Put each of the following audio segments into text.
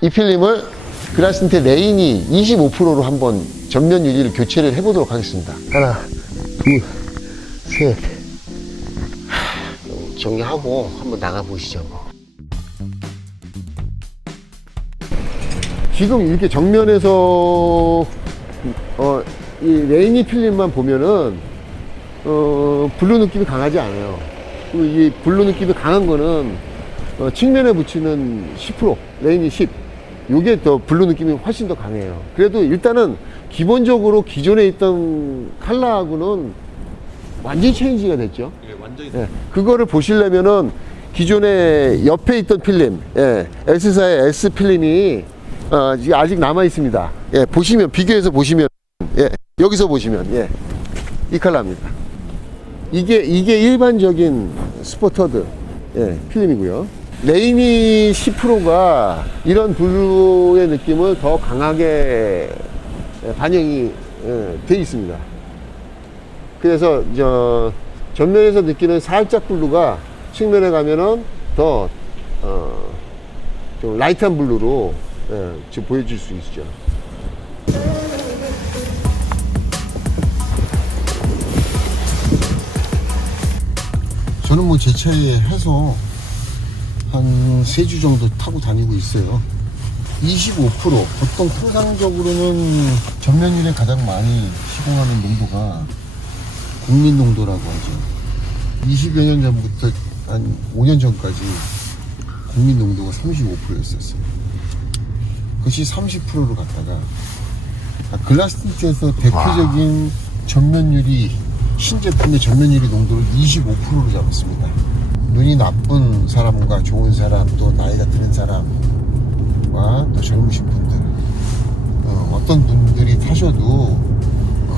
이 필름을 글라스틴트 레인이 25%로 한번 전면 유리를 교체를 해보도록 하겠습니다. 하나, 둘, 셋. 정리하고 한번 나가보시죠. 지금 이렇게 정면에서 이 레인이 필름만 보면은 블루 느낌이 강하지 않아요. 그리고 이 블루 느낌이 강한 거는 측면에 붙이는 10%, 레인이 10. 요게 더 블루 느낌이 훨씬 더 강해요. 그래도 일단은 기본적으로 기존에 있던 컬러하고는 완전히 체인지가 됐죠. 예, 완전히. 예, 그거를 보시려면은 기존에 옆에 있던 필름, 예, S사의 S 필름이 아직 남아 있습니다. 예, 보시면 비교해서 보시면, 예, 여기서 보시면, 예, 이 컬러입니다. 이게 일반적인 스포터드, 예, 필름이고요. 레이니 10%가 이런 블루의 느낌을 더 강하게 반영이 되어 있습니다. 그래서 전면에서 느끼는 살짝 블루가 측면에 가면은 더 좀 라이트한 블루로 지금 보여줄 수 있죠. 저는 뭐 제 차에 해서 한 3주 정도 타고 다니고 있어요. 25%, 보통 통상적으로는 전면율에 가장 많이 시공하는 농도가 국민 농도라고 하죠. 20여 년 전부터 한 5년 전까지 국민 농도가 35%였었어요. 그것이 30%로 갔다가 글라스틴트에서 대표적인 전면율이 신제품의 전면율이 농도를 25%로 잡았습니다. 눈이 나쁜 사람과 좋은 사람, 또 나이가 드는 사람과 또 젊으신 분들, 어떤 분들이 타셔도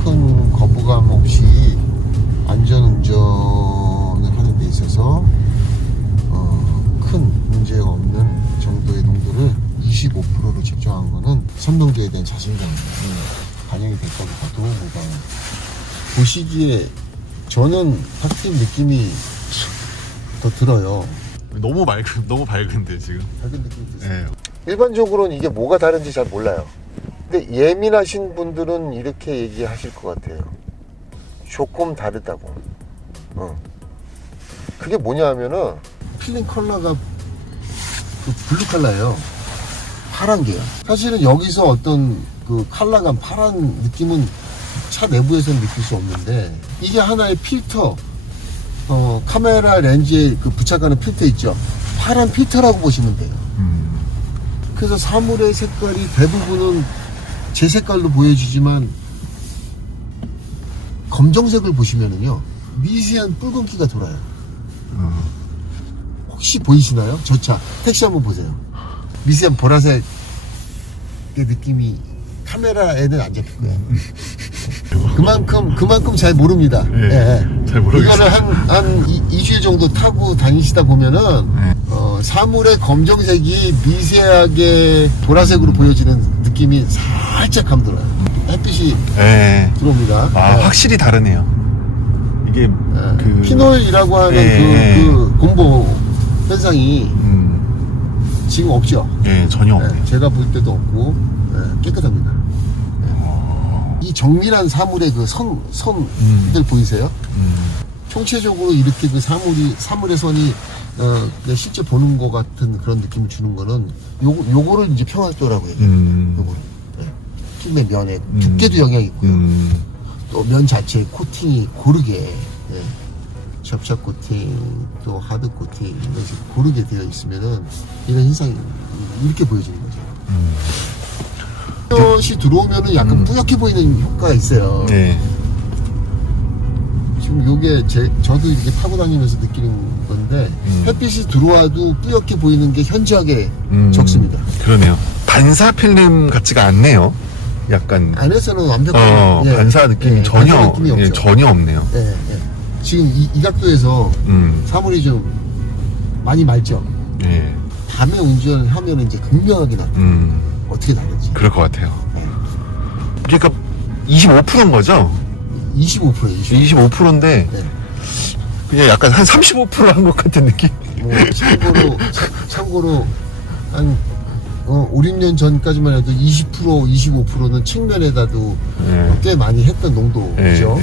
큰 거부감 없이 안전운전을 하는 데 있어서 큰 문제가 없는 정도의 농도를 25%로 측정한 거는 선명도에 대한 자신감이 반영이 될 거고 봐도 뭐가 보시기에 저는 확실히 느낌이 더 들어요. 너무 밝은데 지금. 밝은 느낌이 드세요? 네. 일반적으로는 이게 뭐가 다른지 잘 몰라요. 근데 예민하신 분들은 이렇게 얘기하실 것 같아요. 조금 다르다고. 그게 뭐냐 하면은 필름 컬러가 그 블루 컬러예요. 파란 게요. 사실은 여기서 어떤 그 컬러가 파란 느낌은 차 내부에서는 느낄 수 없는데 이게 하나의 필터, 카메라 렌즈에 그 부착하는 필터 있죠. 파란 필터라고 보시면 돼요. 그래서 사물의 색깔이 대부분은 제 색깔로 보여지지만 검정색을 보시면은요 미세한 붉은기가 돌아요. 혹시 보이시나요? 저 차 택시 한번 보세요. 미세한 보라색의 느낌이 카메라에는 안 잡힐 거예요. 그만큼 잘 모릅니다. 네, 예. 잘 모르겠어요. 이거를 한 2주일 정도 타고 다니시다 보면은, 네. 사물의 검정색이 미세하게 보라색으로 보여지는 느낌이 살짝 감돌아요. 햇빛이 네. 들어옵니다. 아, 예. 확실히 다르네요. 이게 그 피놀이라고 하는 네. 그 공보 현상이 지금 없죠. 예, 전혀 없네요. 제가 볼 때도 없고 깨끗합니다. 이 정밀한 사물의 그 선들 보이세요? 총체적으로 이렇게 그 사물의 선이 실제 보는 것 같은 그런 느낌을 주는 거는 요거를 이제 평활도라고 얘기해요. 요거를. 필름의 면에 두께도 영향이 있고요. 또 면 자체의 코팅이 고르게 접착 코팅 또 하드 코팅 이런 식으로 고르게 되어 있으면은 이런 현상이 이렇게 보여지는 거죠. 햇볕이 들어오면은 약간 뿌옇게 보이는 효과가 있어요. 네. 지금 요게 저도 이렇게 타고 다니면서 느끼는 건데 햇빛이 들어와도 뿌옇게 보이는 게 현저하게 적습니다. 그러네요. 반사 필름 같지가 않네요. 약간 안에서는 완벽한 반사 느낌이 전혀 반사 느낌이 없죠. 전혀 없네요. 지금 이 각도에서 사물이 좀 많이 맑죠. 예. 밤에 운전을 하면 이제 극명하게 나타나요. 어떻게 다른지. 그럴 것 같아요. 그러니까 25%인 거죠? 25%예요. 25%인데 네. 그냥 약간 한 35%한 것 같은 느낌. 참고로 한 5, 6년 전까지만 해도 20%, 25%는 측면에다도 꽤 많이 했던 농도죠.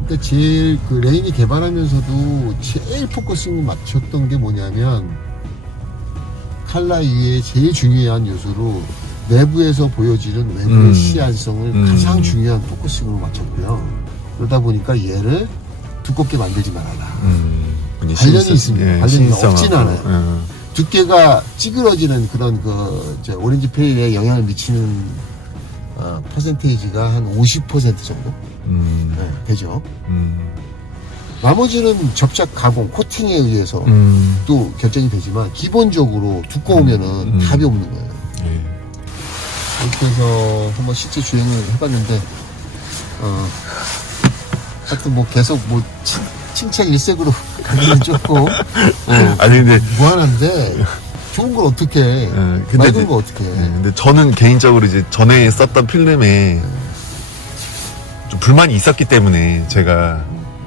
근데 제일 그 레인이 개발하면서도 제일 포커싱을 맞췄던 게 뭐냐면 칼라 위에 제일 중요한 요소로 내부에서 보여지는 외부의 시안성을 가장 중요한 포커싱으로 맞췄고요. 그러다 보니까 얘를 두껍게 만들지 말아라. 관련이 있습니다. 관련이 없진 않아요. 두께가 찌그러지는 그런 오렌지 페일에 영향을 미치는 퍼센테이지가 한 50% 정도 되죠. 나머지는 접착 가공, 코팅에 의해서 또 결정이 되지만 기본적으로 두꺼우면은 답이 없는 거예요. 이렇게 해서 한번 실제 주행을 해봤는데 하여튼 뭐 계속 뭐 칭찬 일색으로 가기는 조금 아니 근데 무한한데 좋은 걸 어떻게 해? 맑은 거 어떻게 해? 근데 저는 개인적으로 이제 전에 썼던 필름에 좀 불만이 있었기 때문에 제가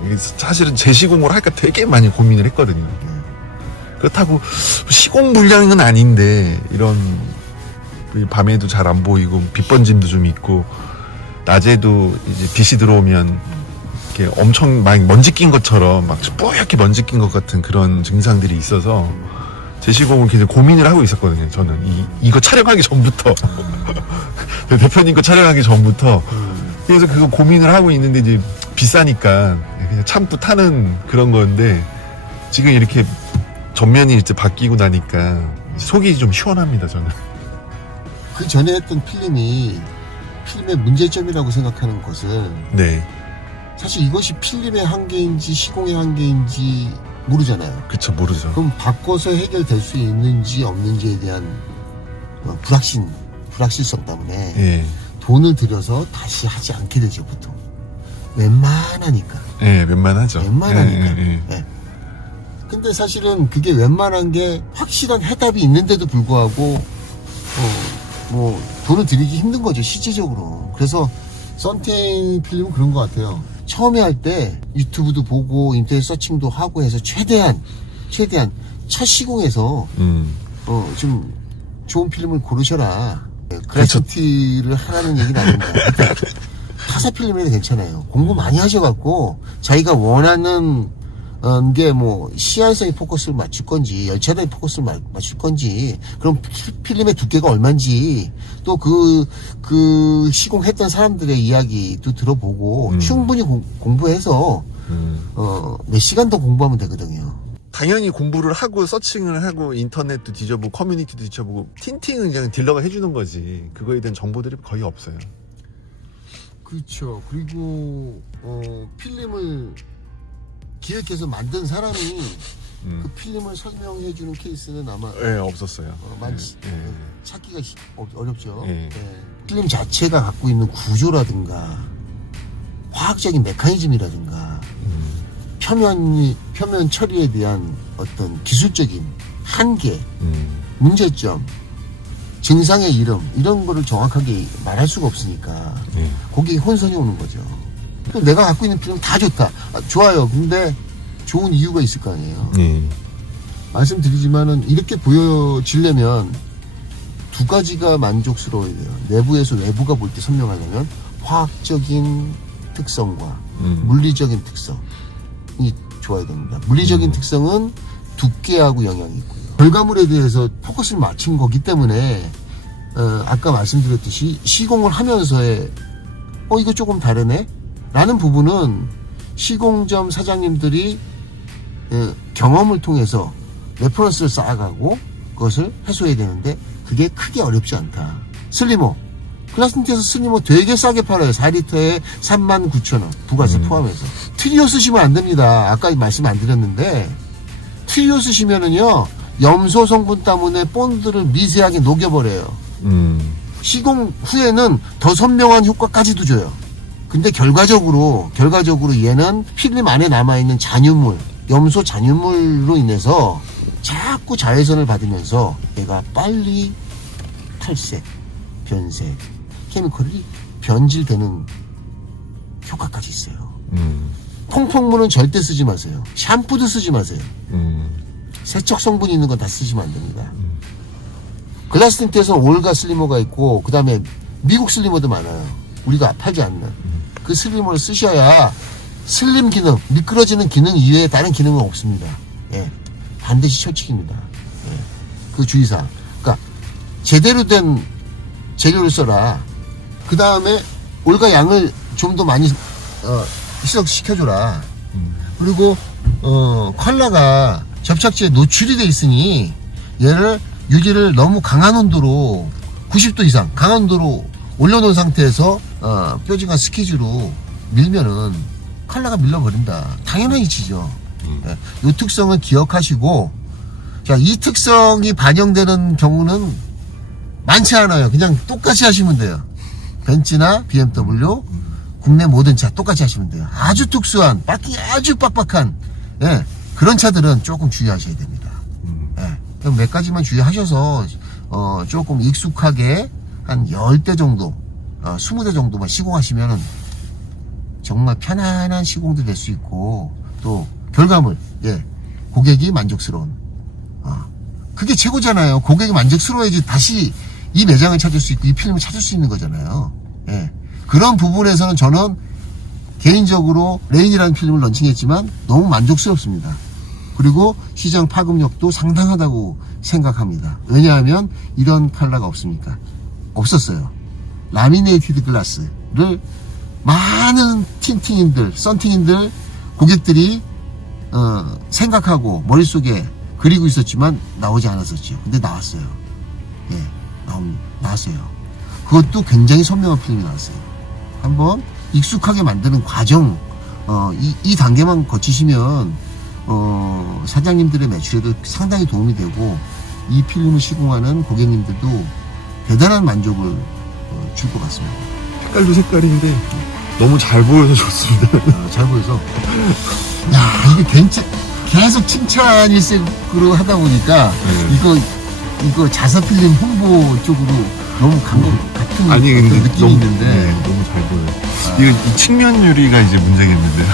이게 사실은 재시공을 할까 되게 많이 고민을 했거든요. 그렇다고 시공 불량은 아닌데 이런 밤에도 잘 안 보이고 빛 번짐도 좀 있고 낮에도 이제 빛이 들어오면 이렇게 엄청 막 먼지 낀 것처럼 막 뿌옇게 먼지 낀 것 같은 그런 증상들이 있어서 재시공을 굉장히 고민을 하고 있었거든요. 저는 이거 촬영하기 전부터 대표님 거 촬영하기 전부터 그래서 그거 고민을 하고 있는데 이제 비싸니까 그냥 참고 타는 그런 건데 지금 이렇게 전면이 이제 바뀌고 나니까 속이 좀 시원합니다. 저는. 그 전에 했던 필름의 문제점이라고 생각하는 것은 네. 사실 이것이 필름의 한계인지 시공의 한계인지 모르잖아요. 그쵸, 모르죠. 그럼 바꿔서 해결될 수 있는지 없는지에 대한 불확실성 때문에 예. 돈을 들여서 다시 하지 않게 되죠, 보통. 웬만하니까. 예, 웬만하죠. 웬만하니까. 예. 근데 사실은 그게 웬만한 게 확실한 해답이 있는데도 불구하고 뭐 돈을 들이기 힘든 거죠, 실질적으로. 그래서 썬텐 필름은 그런 것 같아요. 처음에 할 때 유튜브도 보고 인터넷 서칭도 하고 해서 최대한 첫 시공에서 좀 좋은 필름을 고르셔라. 그라시티를 하라는 얘기는 아닙니다. 타사 필름에는 괜찮아요. 공부 많이 하셔갖고 자기가 원하는 게 뭐 시안성의 포커스를 맞출 건지 열차단의 포커스를 맞출 건지 그럼 필름의 두께가 얼마인지 또 그 시공했던 사람들의 이야기도 들어보고 충분히 공부해서 몇 시간 더 공부하면 되거든요. 당연히 공부를 하고 서칭을 하고 인터넷도 뒤져보고 커뮤니티도 뒤져보고 틴팅은 그냥 딜러가 해주는 거지 그거에 대한 정보들이 거의 없어요. 그렇죠. 그리고 필름을 기획해서 만든 사람이 그 필름을 설명해주는 케이스는 아마 없었어요. 많지 찾기가 어렵죠. 예. 필름 자체가 갖고 있는 구조라든가 화학적인 메커니즘이라든가 표면 처리에 대한 어떤 기술적인 한계, 문제점, 증상의 이름 이런 거를 정확하게 말할 수가 없으니까 거기에 혼선이 오는 거죠. 또 내가 갖고 있는 필름 다 좋다. 좋아요. 근데 좋은 이유가 있을 거 아니에요. 말씀드리지만은 이렇게 보여지려면 두 가지가 만족스러워야 돼요. 내부에서 외부가 볼 때 선명하려면 화학적인 특성과 물리적인 특성이 좋아야 됩니다. 물리적인 특성은 두께하고 영향이 있고요. 결과물에 대해서 포커스를 맞춘 거기 때문에 아까 말씀드렸듯이 시공을 하면서의 이거 조금 다르네? 라는 부분은 시공점 사장님들이 경험을 통해서 레퍼런스를 쌓아가고 그것을 해소해야 되는데 그게 크게 어렵지 않다. 슬리모. 클라스틴트에서 슬리모 되게 싸게 팔아요. 4리터에 39,000원. 부가세 포함해서. 트리오 쓰시면 안 됩니다. 아까 말씀 안 드렸는데 트리오 쓰시면은요 염소 성분 때문에 본드를 미세하게 녹여버려요. 시공 후에는 더 선명한 효과까지도 줘요. 근데 결과적으로 얘는 필름 안에 남아있는 잔유물, 염소 잔유물로 인해서 자꾸 자외선을 받으면서 얘가 빨리 탈색, 변색, 케미컬이 변질되는 효과까지 있어요. 퐁퐁물은 절대 쓰지 마세요. 샴푸도 쓰지 마세요. 세척 성분이 있는 건 다 쓰시면 안 됩니다. 글라스 틴트에서는 올가 슬리머가 있고, 그 다음에 미국 슬리머도 많아요. 우리가 팔지 않는. 그 슬리머를 쓰셔야 슬림 기능, 미끄러지는 기능 이외에 다른 기능은 없습니다. 예. 반드시 철칙입니다. 예. 그 주의사항. 그러니까 제대로 된 재료를 써라. 그 다음에 올가 양을 좀 더 많이 희석시켜줘라. 그리고 컬러가 접착제에 노출이 돼 있으니 얘를 유지를 너무 강한 온도로 90도 이상 강한 온도로 올려놓은 상태에서 뾰족한 스키즈로 밀면은 컬러가 밀려버린다. 당연한 이치죠. 예. 이 특성을 기억하시고, 자, 이 특성이 반영되는 경우는 많지 않아요. 그냥 똑같이 하시면 돼요. 벤츠나 BMW, 국내 모든 차 똑같이 하시면 돼요. 아주 특수한, 파킹이 아주 빡빡한, 예, 그런 차들은 조금 주의하셔야 됩니다. 예, 그럼 몇 가지만 주의하셔서, 조금 익숙하게 한 10대 정도, 20대 정도만 시공하시면은 정말 편안한 시공도 될 수 있고, 또 결과물, 예, 고객이 만족스러운, 그게 최고잖아요. 고객이 만족스러워야지 다시 이 매장을 찾을 수 있고 이 필름을 찾을 수 있는 거잖아요. 예, 그런 부분에서는 저는 개인적으로 레인이라는 필름을 런칭했지만 너무 만족스럽습니다. 그리고 시장 파급력도 상당하다고 생각합니다. 왜냐하면 이런 컬러가 없습니까? 없었어요. 라미네이티드 글라스를 많은 틴팅인들, 썬팅인들, 고객들이 생각하고 머릿속에 그리고 있었지만 나오지 않았었죠. 근데 나왔어요. 예, 나왔어요. 그것도 굉장히 선명한 필름이 나왔어요. 한번 익숙하게 만드는 과정, 이 단계만 거치시면 사장님들의 매출에도 상당히 도움이 되고, 이 필름을 시공하는 고객님들도 대단한 만족을 줄 것 같습니다. 색깔도 색깔인데 너무 잘 보여서 좋습니다. 잘 보여서. 야, 이게 계속 칭찬일색으로 하다 보니까, 이거 자사필름 홍보 쪽으로 너무 간 것 같은 아니, 근데 느낌이 너무, 있는데. 네, 너무 잘 보여요. 이거 이 측면 유리가 이제 문제겠는데요.